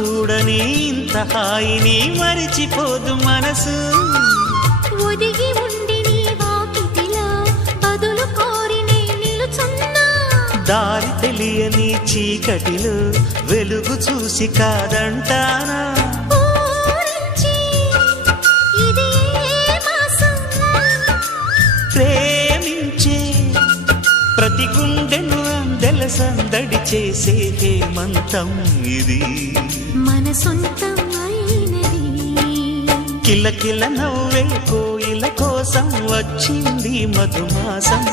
చూడని ఇంత హాయిని మరిచిపోదు మనసు. ఒదిగి ఉండి నీ వాకిటిలో బదులు కోరి నే నిలుచున్నా. దారి తెలియని చీకటిలో వెలుగు చూసి కాదంటానా. ప్రేమించే ప్రతి గుండెను అందెల సందడి చేసే హేమంతం ఇది. మన సొంతం అయినది. కిలకిల నవ్వే కోయిల కోసం వచ్చింది మధుమాసం.